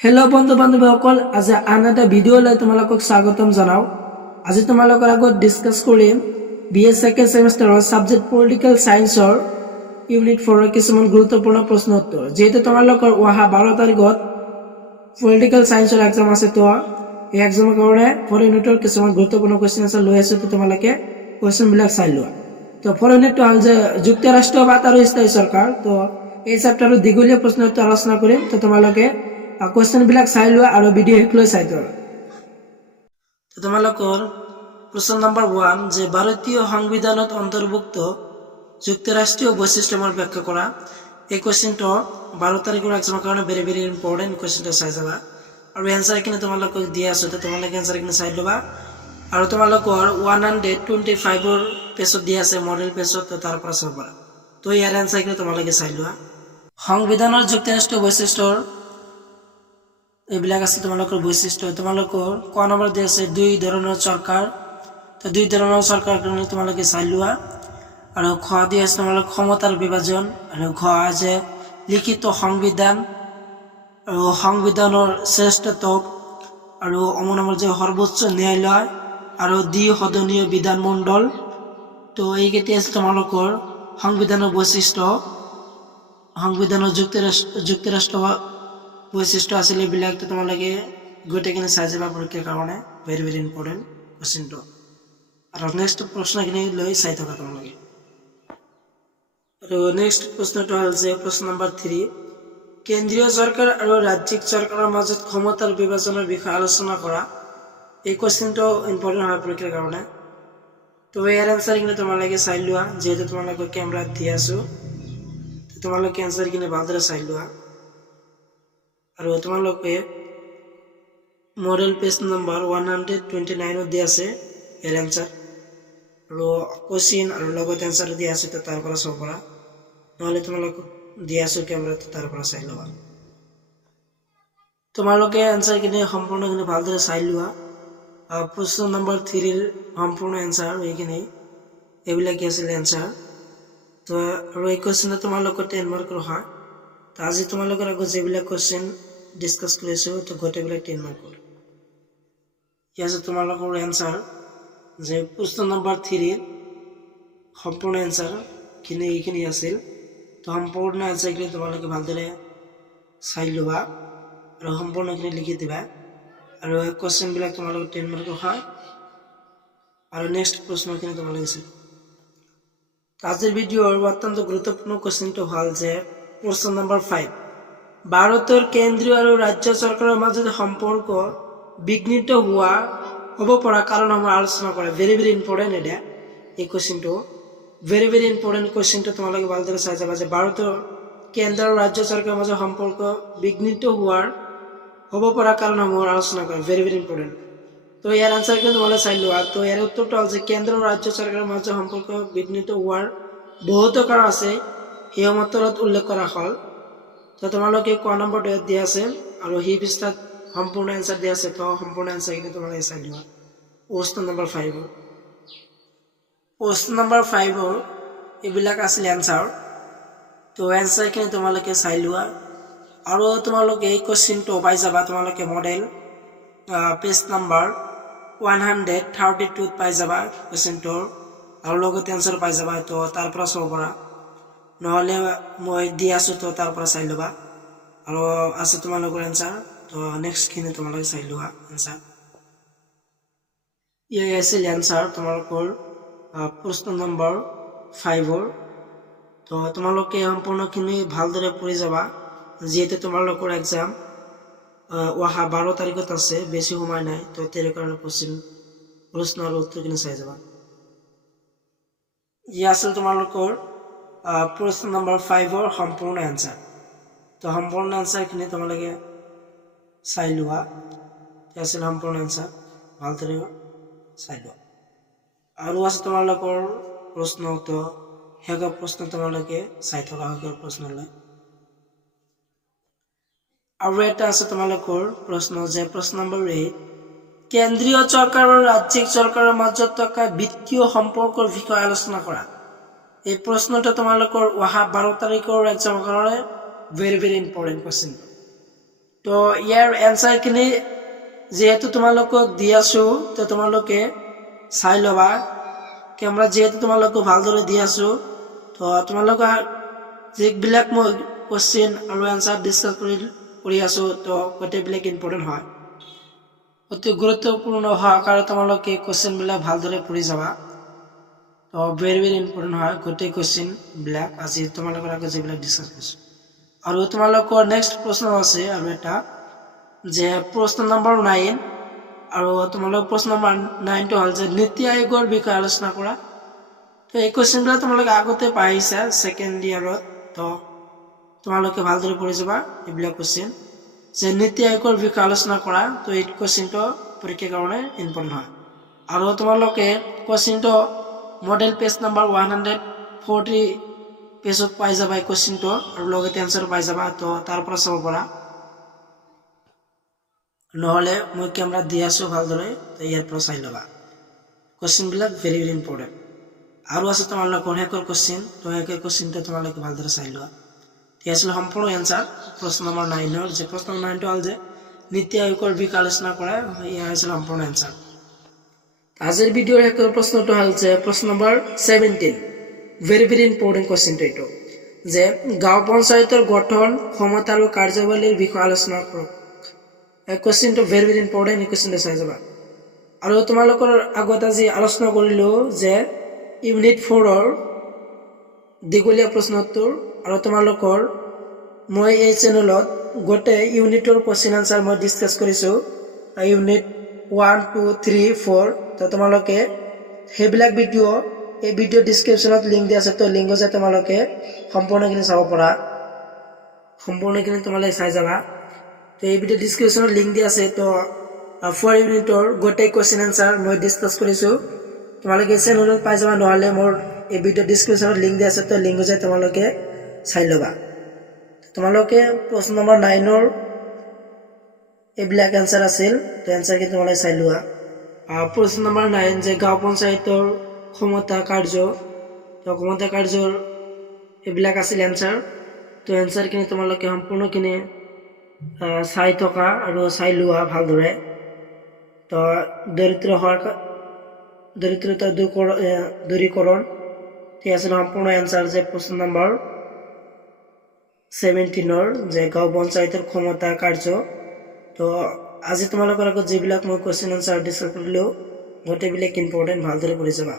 Hello' বন্ধু বান্ধৱীসকল, আজি আন এটা ভিডিঅ'লৈ তোমালোকক স্বাগতম জনাও। আজি তোমালোকৰ আগত ডিছকাছ কৰিম BA ছেকেণ্ড ছেমিষ্টাৰৰ ছাবজেক্ট পলিটিকেল ছায়েন্সৰ ইউনিট 4ৰ কিছুমান গুৰুত্বপূৰ্ণ প্ৰশ্ন উত্তৰ। যিহেতু তোমালোকৰ অহা 12 তাৰিখত পলিটিকেল ছায়েন্সৰ এক্সাম আছে, তো এই এক্সামৰ কাৰণে 4 ইউনিটৰ কিছুমান গুৰুত্বপূৰ্ণ কুৱেশ্যন আনচাৰ লৈ আছো। তো তোমালোকে কুৱেশ্যনবিলাক চাই লোৱা। তো 4 ইউনিটটো হ'ল যে যুক্তৰাষ্ট্ৰবাদ আৰু স্থায়ী চৰকাৰ। তো এই চেপ্টাৰৰ দীঘলীয়া প্ৰশ্ন উত্তৰ আলোচনা কৰিম। তো তোমালোকে কুৱেশ্যনবিলাক চাই লোৱা আৰু ভিডিঅ' শেষলৈ চাই যোৱা। তোমালোকৰ প্ৰশ্ন নম্বৰ 1 যে ভাৰতীয় সংবিধানত অন্তৰ্ভুক্ত যুক্তৰাষ্ট্ৰীয় বৈশিষ্ট্যসমূহ ব্যাখ্যা কৰা। এই কুৱেশ্যনটো 12 তাৰিখৰ এক্সামৰ কাৰণে ভেৰি ভেৰি ইম্পৰ্টেণ্ট। কুৱেশ্যনটো চাই যাবা আৰু এনচাৰখিনি তোমালোকক দিয়া আছে, তো তোমালোকে এনচাৰখিনি চাই ল'বা। আৰু তোমালোকৰ 125ৰ পেজত দিয়া আছে, মডেল পেজত, তো তাৰ পৰা চাব পাৰা। তো ইয়াৰ এনচাৰখিনি তোমালোকে চাই লোৱা। সংবিধানৰ যুক্তৰাষ্ট্ৰীয় বৈশিষ্ট্যৰ এইবিলাক আছে তোমালোকৰ বৈশিষ্ট্য। তোমালোকৰ ক নম্বৰ দিয়া আছে 2 ধৰণৰ চৰকাৰ। তো 2 ধৰণৰ চৰকাৰ কাৰণে তোমালোকে চাই লোৱা। আৰু খ দিয়া আছে তোমালোক ক্ষমতাৰ বিভাজন, আৰু ঘ আছে লিখিত সংবিধান আৰু সংবিধানৰ শ্ৰেষ্ঠত্ব, আৰু নম্বৰ যে সৰ্বোচ্চ ন্যায়ালয় আৰু দ্বিসদনীয় বিধানমণ্ডল। তো এইকেইটা আছে তোমালোকৰ সংবিধানৰ বৈশিষ্ট্য। সংবিধানৰ যুক্তৰাষ্ট্ৰ বৈশিষ্ট্য আছিল এইবিলাক। তো তোমালোকে গোটেইখিনি চাই যাবা পৰীক্ষাৰ কাৰণে, ভেৰি ভেৰি ইম্পৰ্টেণ্ট কুৱেশ্যনটো। আৰু নেক্সট প্ৰশ্নখিনি লৈ চাই থকা তোমালোকে। আৰু নেক্সট প্ৰশ্নটো হ'ল যে প্ৰশ্ন নম্বৰ 3 কেন্দ্ৰীয় চৰকাৰ আৰু ৰাজ্যিক চৰকাৰৰ মাজত ক্ষমতাৰ বিভাজনৰ বিষয়ে আলোচনা কৰা। এই কুৱেশ্যনটো ইম্পৰ্টেণ্ট হয় পৰীক্ষাৰ কাৰণে। তো ইয়াৰ এনচাৰখিনি তোমালোকে চাই লোৱা। যিহেতু তোমালোকে কেমেৰাত দি আছো, তোমালোকে এনচাৰখিনি ভালদৰে চাই লোৱা। আৰু তোমালোকে মডেল পেজ নম্বৰ 129 দিয়া আছে ইয়াৰ এনচাৰ, আৰু কুৱেশ্যন আৰু লগত এনচাৰ দিয়া আছে, তো তাৰ পৰা চাব পাৰা। নহ'লে তোমালোক দিয়া আছো কেমেৰাত, তাৰ পৰা চাই ল'বা। তোমালোকে এনচাৰখিনি সম্পূৰ্ণখিনি ভালদৰে চাই লোৱা। প্ৰশ্ন নম্বৰ 3ৰ সম্পূৰ্ণ এনচাৰ এইখিনি, এইবিলাকেই আছিল এনচাৰ। তো আৰু এই কুৱেশ্যনটো তোমালোকৰ 10 মাৰ্কৰ হয়। তো আজি তোমালোকৰ আগত যিবিলাক কুৱেশ্যন ডিছকাছ কৰিছোঁ, তো গোটেইবিলাক 10 মাৰ্কৰ। ইয়াৰ আছে তোমালোকৰ এনচাৰ যে প্ৰশ্ন নম্বৰ 3ৰ সম্পূৰ্ণ এনচাৰখিনি এইখিনি আছিল। তো সম্পূৰ্ণ এনচাৰখিনি তোমালোকে ভালদৰে চাই ল'বা আৰু সম্পূৰ্ণখিনি লিখি দিবা। আৰু এই কুৱেশ্যনবিলাক তোমালোকৰ 10 মাৰ্কৰ হয়। আৰু নেক্সট প্ৰশ্নখিনি তোমালোকে চাই। আজিৰ ভিডিঅ'ৰ অত্যন্ত গুৰুত্বপূৰ্ণ কুৱেশ্যনটো হ'ল যে প্ৰশ্ন নম্বৰ 5 ভাৰতৰ কেন্দ্ৰীয় আৰু ৰাজ্য চৰকাৰৰ মাজত সম্পৰ্ক বিঘ্নিত হ'ব পৰা কাৰণসমূহ আলোচনা কৰে। ভেৰি ভেৰি ইম্পৰ্টেণ্ট এটা এই কুৱেশ্যনটো, ভেৰি ভেৰি ইম্পৰ্টেণ্ট কুৱেশ্যনটো তোমালোকে ভালদৰে চাই যাবা যে ভাৰতৰ কেন্দ্ৰ আৰু ৰাজ্য চৰকাৰৰ মাজত সম্পৰ্ক বিঘ্নিত হ'ব পৰা কাৰণসমূহৰ আলোচনা কৰে। Very very important. তো ইয়াৰ আনচাৰখিনি তোমালোকে চাই লোৱা। তো ইয়াৰ উত্তৰটো হ'ল যে কেন্দ্ৰ আৰু ৰাজ্য চৰকাৰৰ মাজত সম্পৰ্ক বিঘ্নিত হোৱাৰ বহুতো কাৰণ আছে, সেইসমূহৰ তলত উল্লেখ কৰা হ'ল। তো তোমালোকে ক নম্বৰ দিয়া আছে আৰু সেই পৃষ্ঠাত সম্পূৰ্ণ এনচাৰ দিয়া আছে। তো সম্পূৰ্ণ এনচাৰখিনি তোমালোকে চাই লোৱা। প্ৰশ্ন নম্বৰ 5ৰ এইবিলাক আছিল এনচাৰ। তো এনচাৰখিনি তোমালোকে চাই লোৱা। আৰু তোমালোকে এই কুৱেশ্যনটো পাই যাবা তোমালোকে মডেল পেজ নম্বৰ 132 পাই যাবা কুৱেশ্যনটোৰ, আৰু লগত এনচাৰ পাই যাবা। তো তাৰ পৰা চাব পাৰা, নহ'লে মই দি আছো, তো তাৰ পৰা চাই ল'বা। আৰু আছে তোমালোকৰ এনচাৰ। তো নেক্সটখিনি তোমালোকে চাই লোৱা এনচাৰ। ইয়াৰ আছিল এনচাৰ তোমালোকৰ প্ৰশ্ন নম্বৰ 5ৰ। তো তোমালোকে সম্পূৰ্ণখিনি ভালদৰে পঢ়ি যাবা, যিহেতু তোমালোকৰ এক্সাম অহা 12 তাৰিখত আছে, বেছি সময় নাই। তো তাৰ কাৰণে প্ৰশ্ন আৰু উত্তৰখিনি চাই যাবা। ইয়ে আছিল তোমালোকৰ প্ৰশ্ন নম্বৰ 5ৰ সম্পূৰ্ণ এনচাৰ। তো সম্পূৰ্ণ এনচাৰখিনি তোমালোকে চাই লোৱা। আছিল সম্পূৰ্ণ এনচাৰ, ভালদৰে চাই লোৱা। আৰু আছে তোমালোকৰ প্ৰশ্ন, তো শেষৰ প্ৰশ্ন তোমালোকে চাই থকা শেষৰ প্ৰশ্নলৈ। আৰু এটা আছে তোমালোকৰ প্ৰশ্ন যে প্ৰশ্ন নম্বৰ 8 কেন্দ্ৰীয় চৰকাৰ আৰু ৰাজ্যিক চৰকাৰৰ মাজত থকা বিত্তীয় সম্পৰ্কৰ বিষয়ে আলোচনা কৰা। এই প্ৰশ্নটো তোমালোকৰ অহা 12 তাৰিখৰ এক্সামৰ কাৰণে ভেৰি ভেৰি ইম্পৰ্টেণ্ট কুৱেশ্যন। তো ইয়াৰ এনসাৰখিনি যেহেতু তোমালোকক দি আছো তো তোমালোকে চাই ল'বা কেমেৰা যেহেতু তোমালোকক ভালদৰে দি আছো তো তোমালোকৰ যিবিলাক মই কোশ্চিন আৰু এনসাৰ ডিসকাস কৰি আছো তো গোটেইবিলাক ইম্পৰ্টেণ্ট হয় অতি গুৰুত্বপূৰ্ণ হয় কাৰণ তোমালোকে কোশ্চিনবিলাক ভালদৰে পঢ়ি যাবা তো ভেৰি ইম্পৰ্টেণ্ট হয় গোটেই কোশ্চিনবিলাক আজি তোমালোকৰ আগত যিবিলাক ডিসকাস কৰিছো আৰু তোমালোকৰ নেক্সট প্ৰশ্ন আছে আৰু এটা যে প্ৰশ্ন নম্বৰ 9 আৰু তোমালোকৰ প্ৰশ্ন নম্বৰ 9 টো হল যে নীতি আয়োগৰ বিষয়ে আলোচনা কৰা তো এই কোশ্চিনবিলাক তোমালোকে আগতে পাইছা সেকেন্ড ইয়াৰত তো তোমালোকে ভালদৰে পঢ়ি যাবা এইবিলাক কোশ্চিন যে নীতি আয়োগৰ বিষয়ে আলোচনা কৰা তো এই কোশ্চিনটো পৰীক্ষাৰ কাৰণে ইম্পৰ্টেণ্ট হয় আৰু তোমালোকে কোশ্চিনটো মডেল পেজ নম্বৰ 140 পেজত পাই যাবা এই কোশ্চিনটো আৰু লগতে এনসাৰ পাই যাবা তো তাৰ পৰা চাব পাৰা নহলে মই কেমেৰা দি আছো ভালদৰে তো ইয়াৰ পৰা চাই ল'বা কোশ্চিনবিলাক ভেৰি ইম্পৰ্টেণ্ট আৰু আছে তোমালোকৰ হেকৰ কোশ্চিন তো হেকৰ কোশ্চিনটো তোমালোকে ভালদৰে চাই লোৱা এই আছিল সম্পূৰ্ণ এনসাৰ প্ৰশ্ন নম্বৰ 9 যে প্ৰশ্ন নম্বৰ 9 টো হল যে নীতি আয়োগৰ বিষয়ে আলোচনা কৰা ইয়াৰ আছিল সম্পূৰ্ণ এনসাৰ আজিৰ ভিডিঅ'ৰ হেকৰ প্ৰশ্নটো হল যে প্ৰশ্ন নম্বৰ 17 ভেৰি ইম্পৰ্টেণ্ট কোশ্চিন এইটো যে গাঁও পঞ্চায়তৰ গঠন ক্ষমতা আৰু কাৰ্যাৱলীৰ বিষয়ে আলোচনা কৰক এই কোশ্চিনটো ভেৰি ইম্পৰ্টেণ্ট এই কোশ্চিনটো চাই যাবা আৰু তোমালোকৰ আগত আজি আলোচনা কৰিলো যে ইউনিট 4 ৰ দীঘলীয়া প্ৰশ্ন উত্তৰ আৰু তোমালোকৰ মই এই চেনেলত গোটেই ইউনিটৰ কোশ্চিন আনসাৰ মই ডিসকাস কৰিছো ইউনিট 1 2 3 4 তো তোমালোকে হেবিলাক ভিডিও এই ভিডিও ডেসক্ৰিপশনত লিংক দিয়া আছে তো লিংকত যাতে তোমালোকে সম্পূৰ্ণখিনি চাব পাৰা সম্পূৰ্ণখিনি তোমালোকে চাই যাবা তো এই ভিডিও ডেসক্ৰিপশনত লিংক দিয়া আছে তো 4 ইউনিটৰ গোটেই কোশ্চিন আনসাৰ মই ডিসকাস কৰিছো তোমালোকে চেনেলত পাই যাবা নহলে মোৰ এই ভিডিও ডেসক্ৰিপশনত লিংক দিয়া আছে তো লিংকত যাতে তোমালোকে চাই ল'বা তোমালোকে প্ৰশ্ন নম্বৰ 9 ৰ এইবিলাক আনসাৰ আছিল তো আনসাৰ কি তোমালোকে চাই লোৱা প্ৰশ্ন নম্বৰ 9 যে গাঁও পঞ্চায়তৰ ক্ষমতা কাৰ্য তো ক্ষমতা কাৰ্যৰ এইবিলাক আছিল আনসাৰ তো আনসাৰ খিনি তোমালোকে সম্পূৰ্ণখিনি চাই থকা আৰু চাই লোৱা ভালদৰে তো দৰিদ্ৰতা দূৰীকৰণ এই আছিল সম্পূৰ্ণ আনসাৰ যে প্ৰশ্ন নম্বৰ 17 ৰ যে গাঁও পঞ্চায়তৰ ক্ষমতা কাৰ্য তো আজি তোমালোকৰ আগত যিবিলাক মই কোশ্চিন আনসাৰ ডিসকাস কৰিলো গোটেইবিলাক ইম্পৰ্টেণ্ট ভালদৰে পঢ়ি যাবা